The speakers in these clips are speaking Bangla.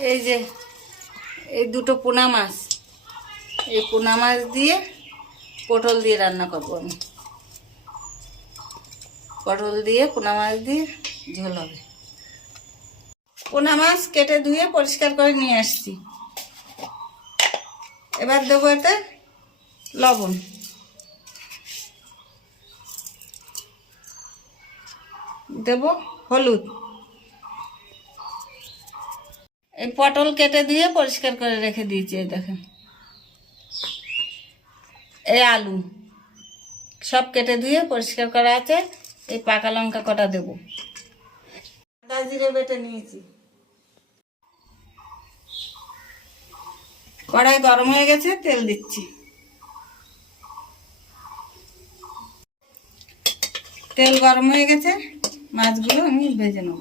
এই যে, এই দুটো পোনা মাছ। এই পোনা মাছ দিয়ে পটল দিয়ে রান্না করব আমি। পটল দিয়ে, পোনা মাছ দিয়ে ঝোল হবে। পোনা মাছ কেটে ধুয়ে পরিষ্কার করে নিয়ে আসছি। এবার দেবো এতে লবণ। দেব হলুদ। এই পটল কেটে দিয়ে পরিষ্কার করে রেখে দিয়েছি, এই দেখেন। এই আলু সব কেটে ধুয়ে পরিষ্কার করা আছে, এই পাকা লঙ্কা কটা দেবো। আদা জিরে বেটে নিয়েছি। কড়াই গরম হয়ে গেছে, তেল দিচ্ছি। তেল গরম হয়ে গেছে, মাছগুলো আমি ভেজে নেব।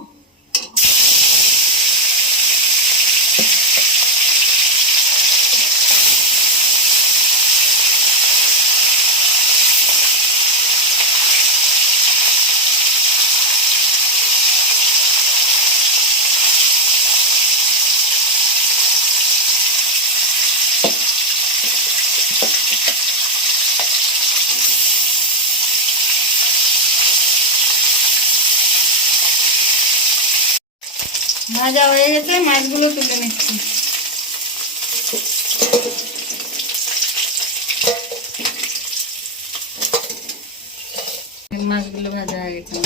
ভাজা হয়ে গেছে, মাছগুলো তুলে নিচ্ছি। মাছগুলো ভাজা হয়ে গেছে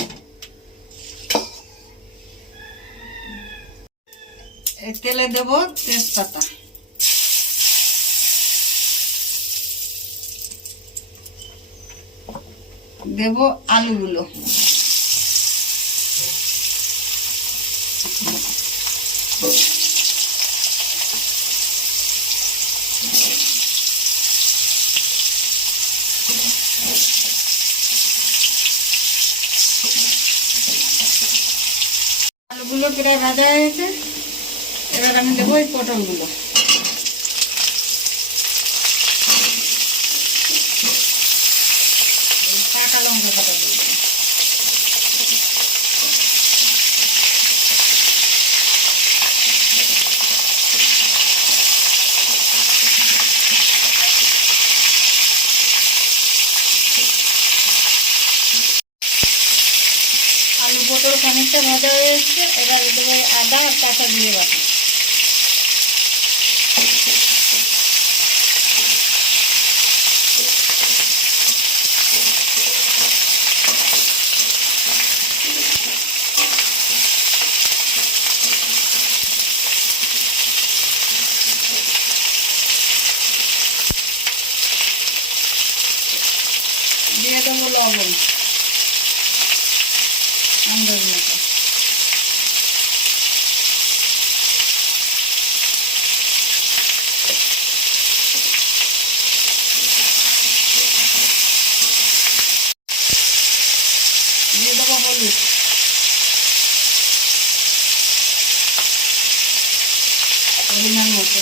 তেলে দেবো তেজপাতা। দেবো আলুগুলো। আলুগুলো প্রায় ভাজা হয়েছে এবার আমি দেবো এই পটলগুলো এই কাঁচা লঙ্কা কাটা দিয়ে দেবো। খানিকটা ভাজা হয়ে এসছে। এবার দেবো আদা আর কাঁচা দিয়ে বাটা দিয়ে দেবো লবণ। আন্দাজ মতো দিয়ে দেবো হলুদ পরিমাণ মতো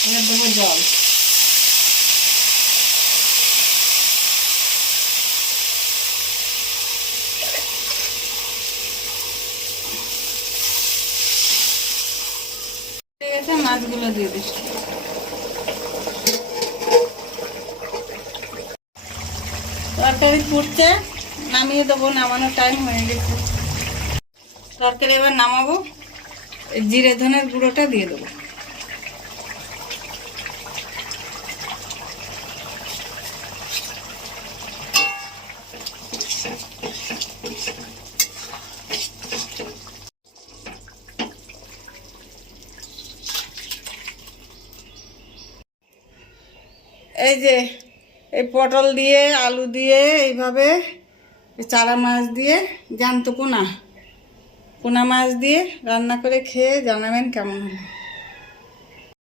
এবার দেবো জল মাছগুলো দিয়ে দিচ্ছি তরকারি ফুটছে নামিয়ে দেবো নামানোর টাইম হয়ে গেছে তরকারি এবার নামাবো জিরে ধনের গুঁড়োটা দিয়ে দেবো এই যে, এই পটল দিয়ে, আলু দিয়ে, এইভাবে চারা মাছ দিয়ে জ্যান্ত পোনা পোনা মাছ দিয়ে রান্না করে খেয়ে জানাবেন কেমন হলো।